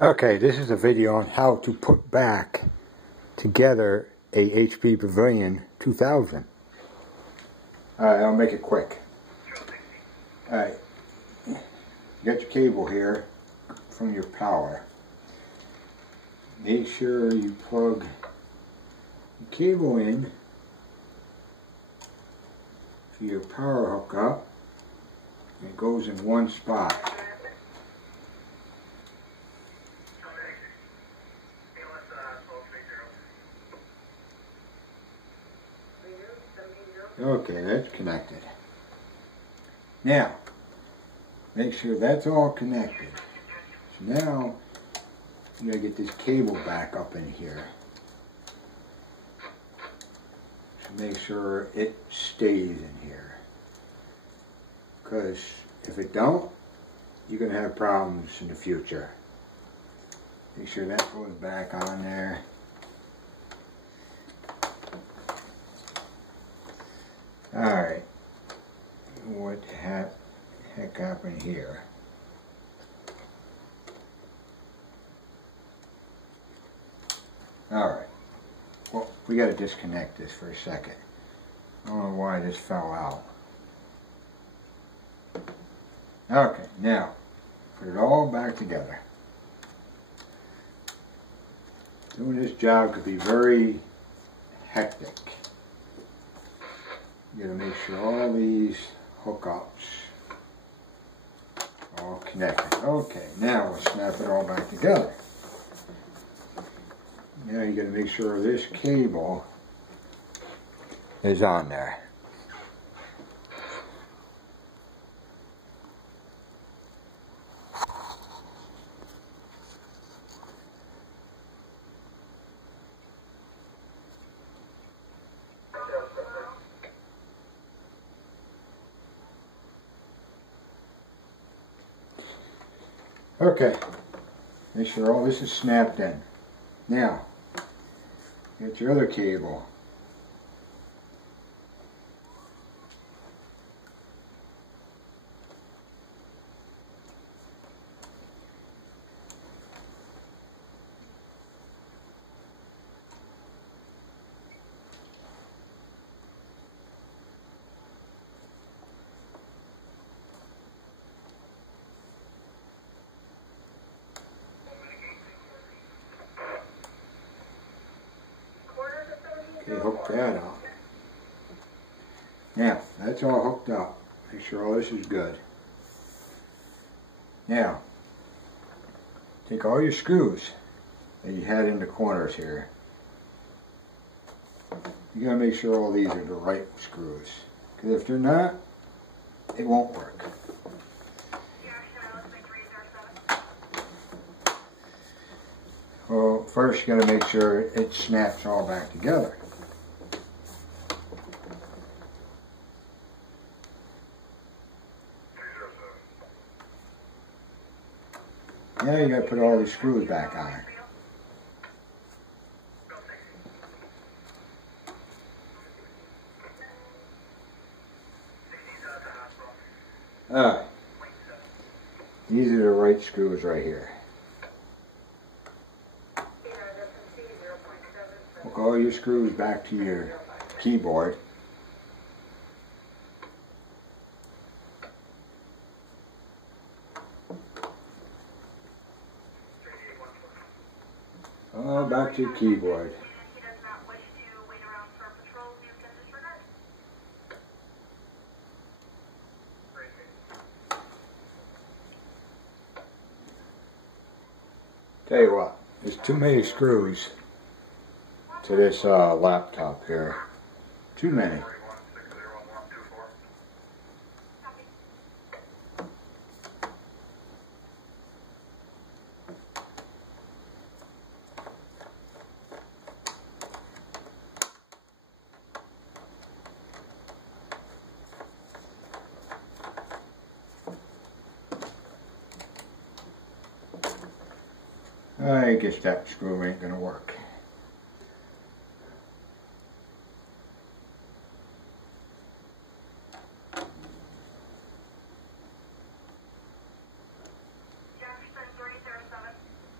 Okay, this is a video on how to put back together a HP Pavilion 2000. Alright, I'll make it quick. Alright, you got your cable here from your power. Make sure you plug the cable in to your power hookup. It goes in one spot. Okay, that's connected. Now, make sure that's all connected. So now, I'm going to get this cable back up in here. So make sure it stays in here. Because if it don't, you're going to have problems in the future. Make sure that goes back on there. Alright, what the heck happened here? Alright, well, we got to disconnect this for a second. I don't know why this fell out. Okay, now, put it all back together. Doing this job could be very hectic. You gotta make sure all these hookups are all connected. Okay, now we'll snap it all back together. Now you gotta make sure this cable is on there. Okay, make sure all this is snapped in. Now, get your other cable. Okay, hook that up. Now, that's all hooked up. Make sure all this is good. Now, take all your screws that you had in the corners here. You gotta make sure all these are the right screws. Because if they're not, it won't work. Well, first you gotta make sure it snaps all back together. Now you gotta put all these screws back on. Alright. These are the right screws right here. Hook all your screws back to your keyboard. All back to your keyboard. Tell you what, there's too many screws to this laptop here. Too many. I guess that screw ain't gonna work.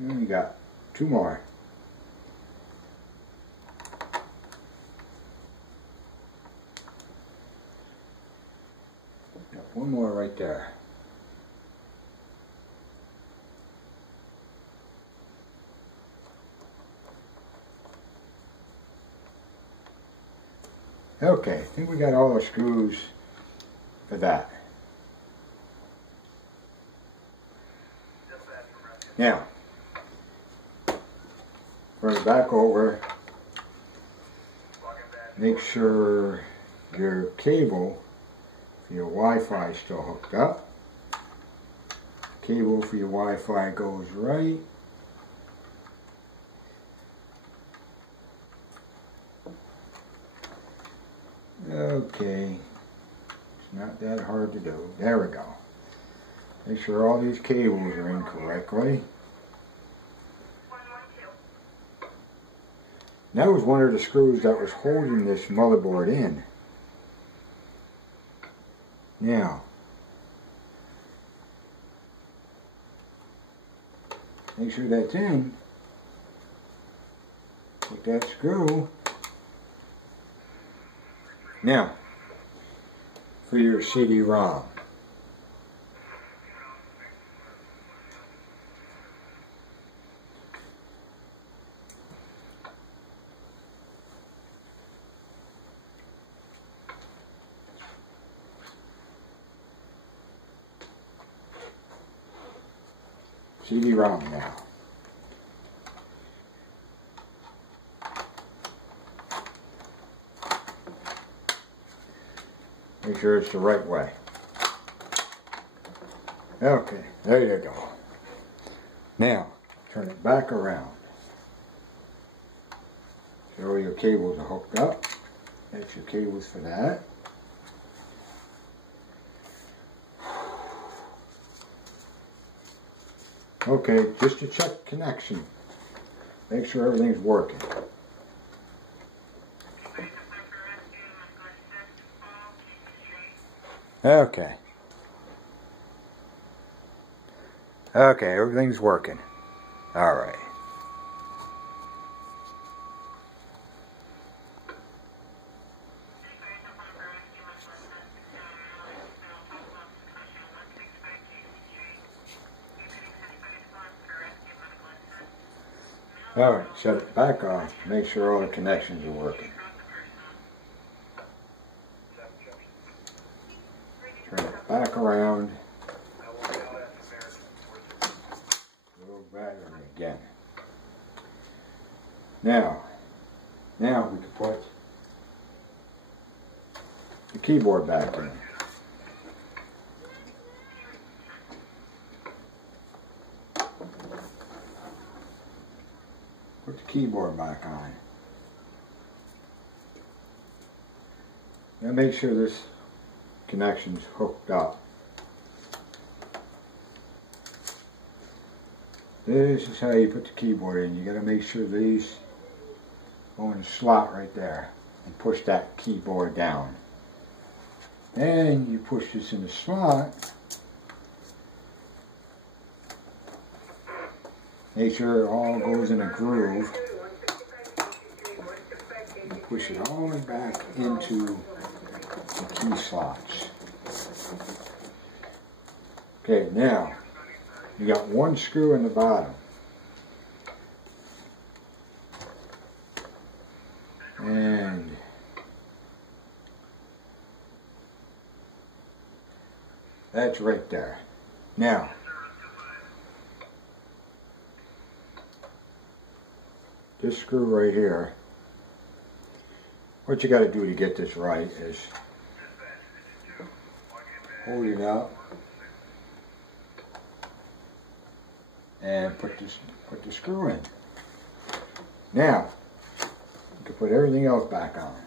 And we got two more. Got one more right there. Okay, I think we got all the screws for that. Now, turn it back over. Make sure your cable for your Wi-Fi is still hooked up. Cable for your Wi-Fi goes right. Okay, it's not that hard to do. There we go. Make sure all these cables are in correctly. That was one of the screws that was holding this motherboard in. Now, make sure that's in. Put that screw. Now, for your CD-ROM. CD-ROM now. Make sure it's the right way. Okay, there you go. Now, turn it back around. So your cables are hooked up. That's your cables for that. Okay, just to check connection. Make sure everything's working. Okay. Okay, everything's working. All right. All right, shut it back off. Make sure all the connections are working. Turn it back around. Go back again. Now we can put the keyboard back in. Put the keyboard back on. Now make sure this connection's hooked up. This is how you put the keyboard in. You got to make sure these go in the slot right there and push that keyboard down. Then you push this in the slot. Make sure it all goes in a groove. And push it all the way back into the key slots. Okay, now you got one screw in the bottom. And that's right there. Now, this screw right here, what you got to do to get this right is hold it out and put the screw in. Now, you can put everything else back on.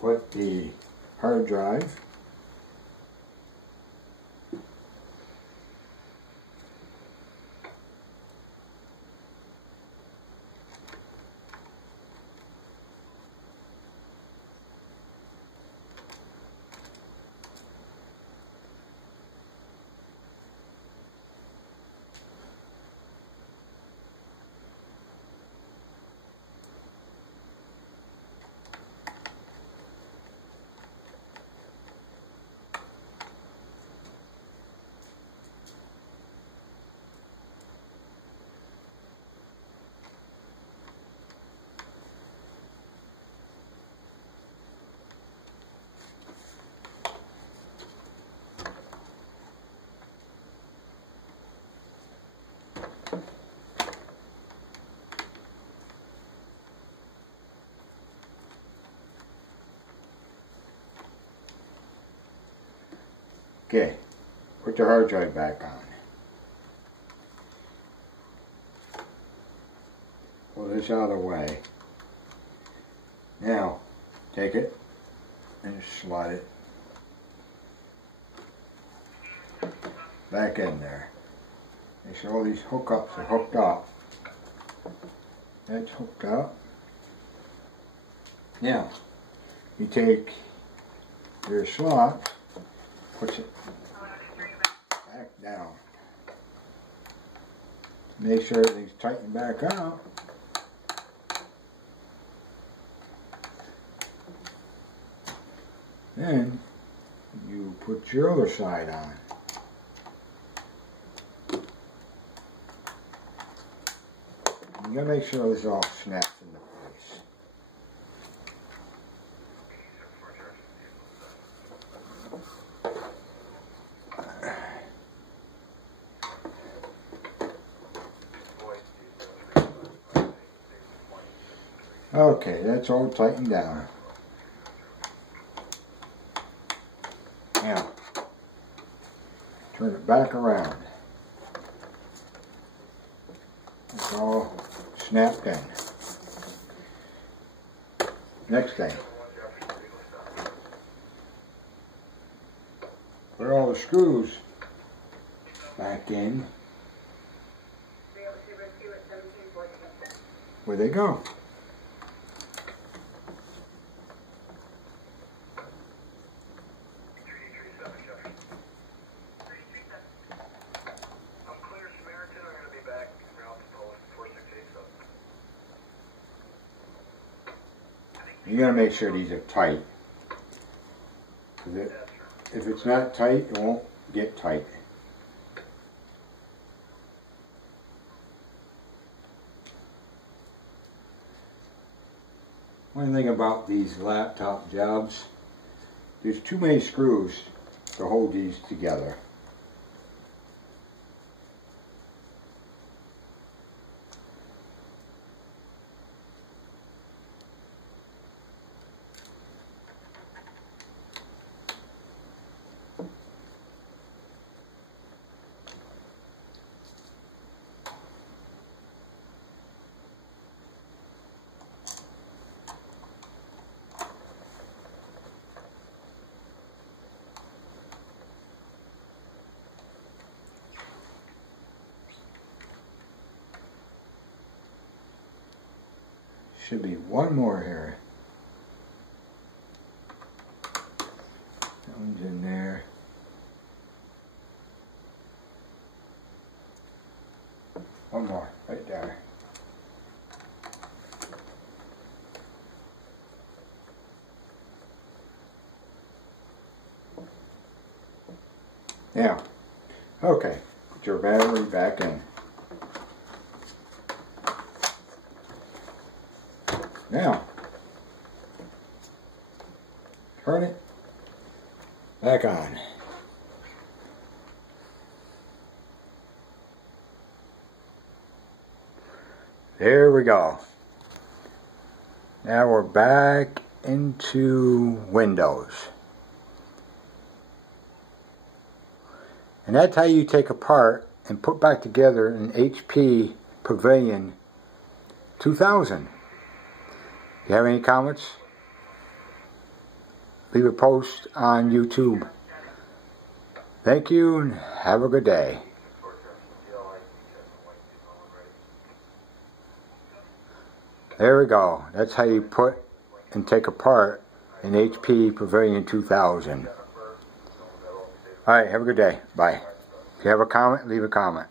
Put the hard drive. Okay, put the hard drive back on. Pull this out of the way. Now, take it and slide it back in there. Make sure all these hookups are hooked up. That's hooked up. Now, you take your slot, push it back down. Make sure everything's tightened back out. Then you put your other side on. You gotta make sure this all snaps into place. Okay, that's all tightened down. Now, turn it back around. It's all snapped in. Next thing, put all the screws back in where they go. You gotta make sure these are tight. If it's not tight, it won't get tight. One thing about these laptop jobs, there's too many screws to hold these together. Should be one more here. That one's in there. One more, right there. Now, okay, put your battery back in. Now, turn it back on. There we go. Now we're back into Windows. And that's how you take apart and put back together an HP Pavilion 2000. If you have any comments, leave a post on YouTube. Thank you and have a good day. There we go. That's how you put and take apart an HP Pavilion 2000. Alright, have a good day. Bye. If you have a comment, leave a comment.